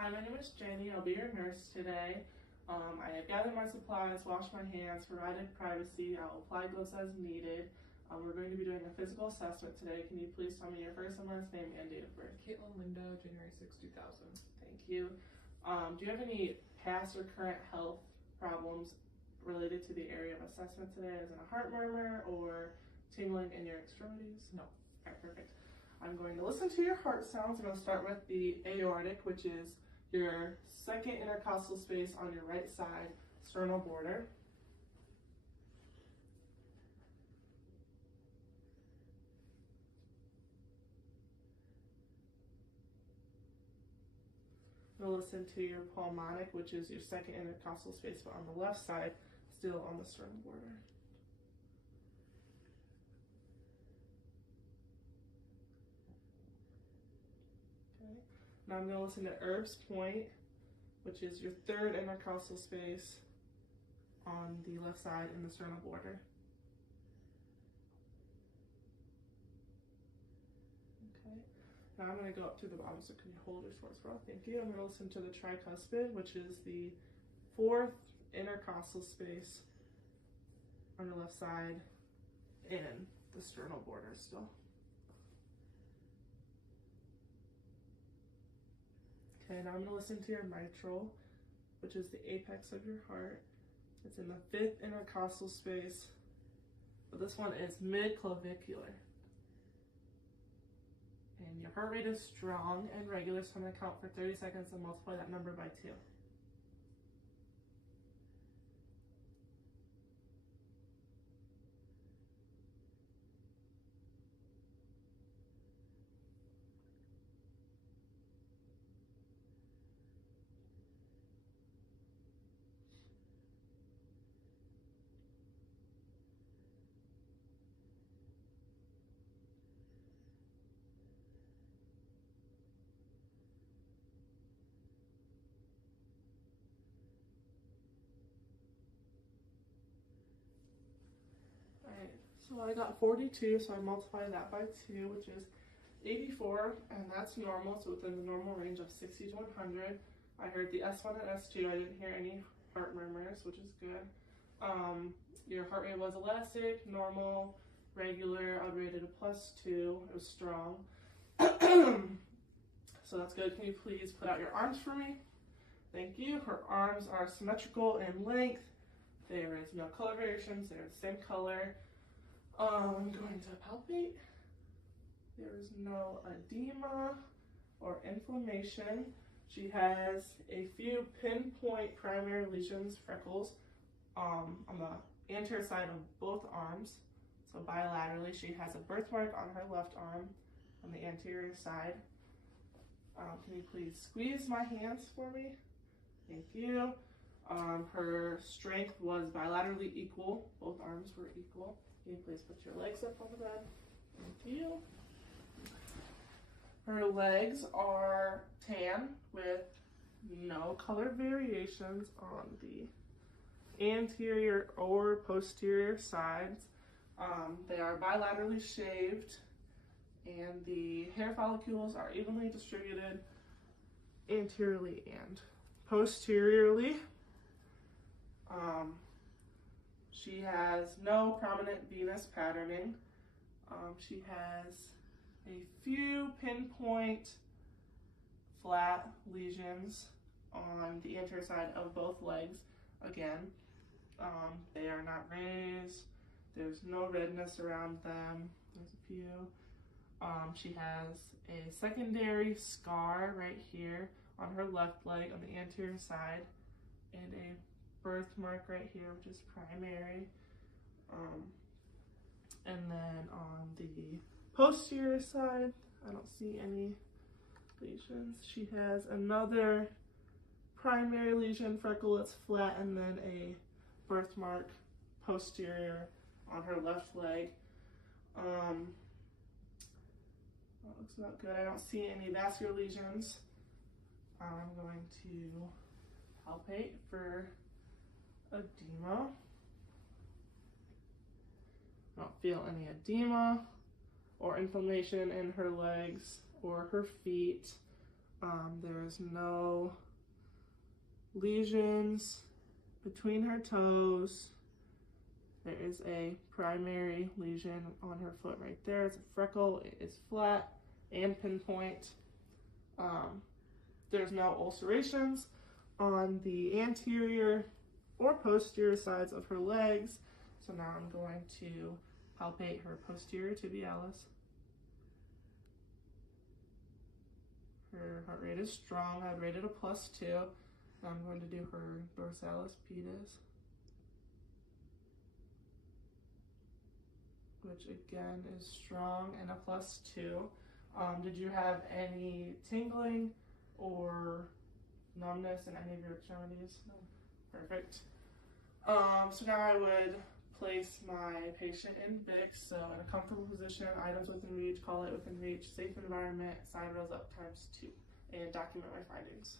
Hi, my name is Jenny. I'll be your nurse today. I have gathered my supplies, washed my hands, provided privacy. I'll apply gloves as needed. We're going to be doing a physical assessment today. Can you please tell me your first and last name and date of birth? Caitlin Lindo, January 6, 2000. Thank you. Do you have any past or current health problems related to the area of assessment today, as in a heart murmur or tingling in your extremities? No. Alright, perfect. I'm going to listen to your heart sounds. I'm going to start with the aortic, which is your second intercostal space on your right side sternal border. We'll listen to your pulmonic, which is your second intercostal space, but on the left side, still on the sternal border. Okay. Now I'm going to listen to Erb's point, which is your third intercostal space on the left side in the sternal border. Okay. Now I'm going to go up to the bottom, so can you hold your short straw? Thank you. I'm going to listen to the tricuspid, which is the fourth intercostal space on the left side in the sternal border still. Okay, now I'm going to listen to your mitral, which is the apex of your heart. It's in the fifth intercostal space, but this one is mid-clavicular. And your heart rate is strong and regular, so I'm going to count for 30 seconds and multiply that number by 2. Alright, so I got 42, so I multiply that by 2, which is 84, and that's normal, so within the normal range of 60 to 100. I heard the S1 and S2, I didn't hear any heart murmurs, which is good. Your heart rate was elastic, normal, regular. I would rate it a +2, it was strong. So that's good. Can you please put out your arms for me? Thank you. Her arms are symmetrical in length. There is no color variations, they're the same color. I'm going to palpate. There is no edema or inflammation. She has a few pinpoint primary lesions, freckles, on the anterior side of both arms. So bilaterally, she has a birthmark on her left arm on the anterior side. Can you please squeeze my hands for me? Thank you. Her strength was bilaterally equal. Both arms were equal. Can you please put your legs up on the bed? Thank you. Her legs are tan with no color variations on the anterior or posterior sides. They are bilaterally shaved, and the hair follicles are evenly distributed anteriorly and posteriorly. She has no prominent venous patterning. She has a few pinpoint flat lesions on the anterior side of both legs. Again, they are not raised. There's no redness around them. There's a few. She has a secondary scar right here on her left leg on the anterior side, and a birthmark right here, which is primary. And then on the posterior side, I don't see any lesions. She has another primary lesion, freckle that's flat, and then a birthmark posterior on her left leg. That looks about good. I don't see any vascular lesions. I'm going to palpate for edema. I don't feel any edema or inflammation in her legs or her feet. There's no lesions between her toes. There is a primary lesion on her foot right there. It's a freckle. It is flat and pinpoint. There's no ulcerations on the anterior or posterior sides of her legs. So now I'm going to palpate her posterior tibialis. Her heart rate is strong. I'd rate it a +2. Now I'm going to do her dorsalis pedis, which again is strong and a +2. Did you have any tingling or numbness in any of your extremities? No. Perfect. So now I would place my patient in VIX, so in a comfortable position, items within reach, call it within reach, safe environment, side rails up ×2, and document my findings.